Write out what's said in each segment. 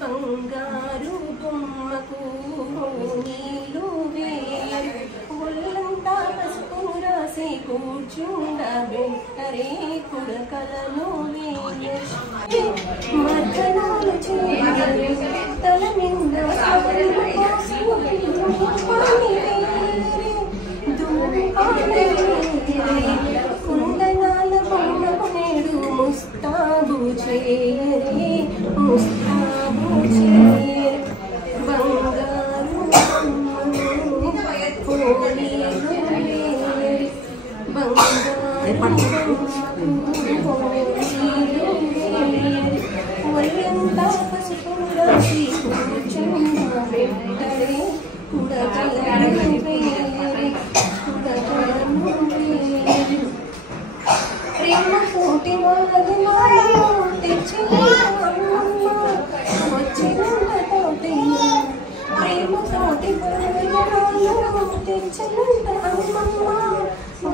బంగారు బొమ్మకు నీళ్ళు వేరు ఒళ్ళంతా పసుపు రాసి కూర్చుండబెట్టరే కుడకలను మర్దనాలు చేయరు తల నిండా కుందనాల బొమ్మకు నేడు ముస్తాబు చేయరే ముస్తాబు చేయరే బంగారు ఒళ్ళంతా పసుపు రాసి కూర్చుండబెట్టరే కుడకలను ప్రేమ కోటి వాళ్ళది వచ్చినంతోటి ప్రేమ కోటి తెచ్చినంత అమ్మమ్మ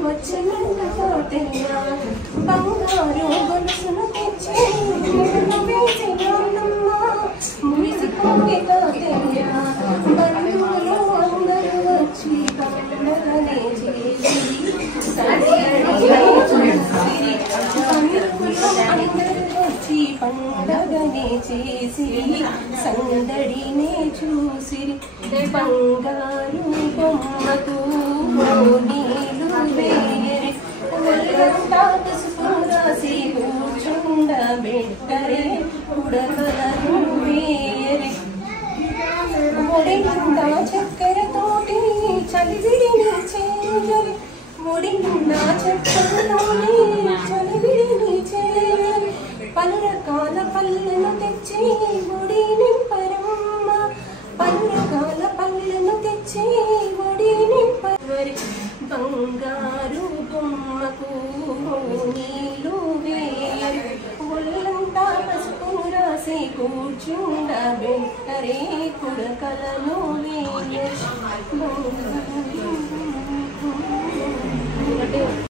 వచ్చినంతోటి బంగారు గొలుసును తెచ్చి వేసినానమ్మ మురిసిపోయి తాతయ్య బంధువులు అందరూ వచ్చి పండగనే చేసి పండగనే చేసి సందడినే చూసిరి బంగారు బొమ్మకు నీళ్ళు వేరి ఒళ్ళంతా పసుపు రాసి కూర్చుండబెట్టరే కుడకలను వేరి ఒడినిండా చక్కెరతోటి చలివిడిని చేయరి ఒడినిండా చక్కెరతోటి చలివిడిని చేయరి పలు రకాల పళ్ళను తెచ్చి ఒడి నింపరమ్మ పలు రకాల పళ్ళను తెచ్చి ఒడి నింపరి బంగారు బొమ్మకు నీళ్ళు వేరు ఒళ్ళంతా పసుపు రాసి కూర్చుండబెట్టరే కుడకలను వేరు